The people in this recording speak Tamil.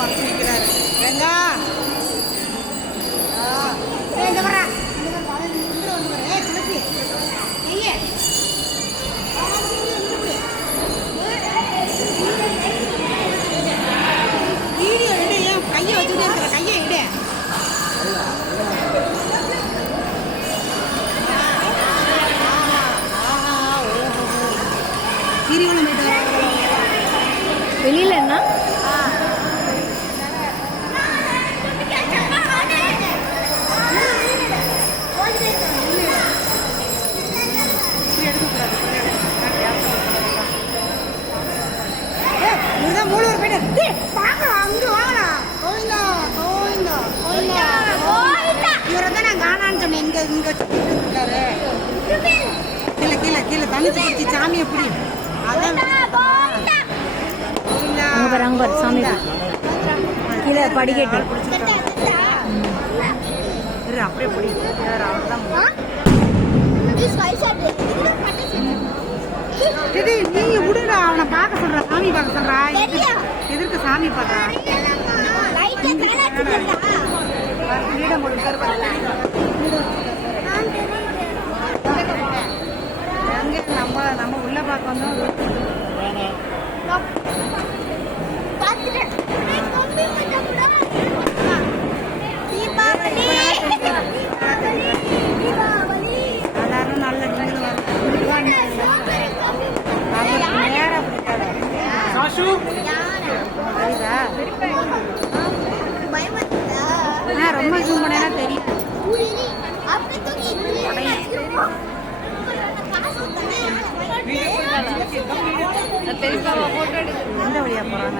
மறைச்சு நிற்கிறாரு. வெங்கா எங்க வர துளசி ஐயே வீடியோ எடு. ஏன் கையை வச்சுட்டே இருக்கிற? கையை எடு. கிரிவலம் வெளியில என்ன மூணு போயிட்டு அங்க வாங்கடா. கோவிந்தா கோவிந்தா கோவிந்தா இவரை தான் நான் காணான்னு சொன்னேன். இங்க இங்க இருக்காரு. கீழே கீழே கீழே தண்ணி பிடிச்சி சாமி எப்படி அதான் சாமி கீழே படிக்கட்டு அப்படியே பிடிக்கிறார். அவர்தான் நீங்க விடுடா. அவனை பார்க்க சொல்ற, சாமி பார்க்க சொல்றா. எதிர்க்கு சாமி பார்க்கறா. நம்ம உள்ள பார்க்க வந்தோம். எல்லாரும் நல்ல நீங்களும் ரொம்ப ஜூம் பண்ணா தெரியும். எந்த வழியா போறாங்க?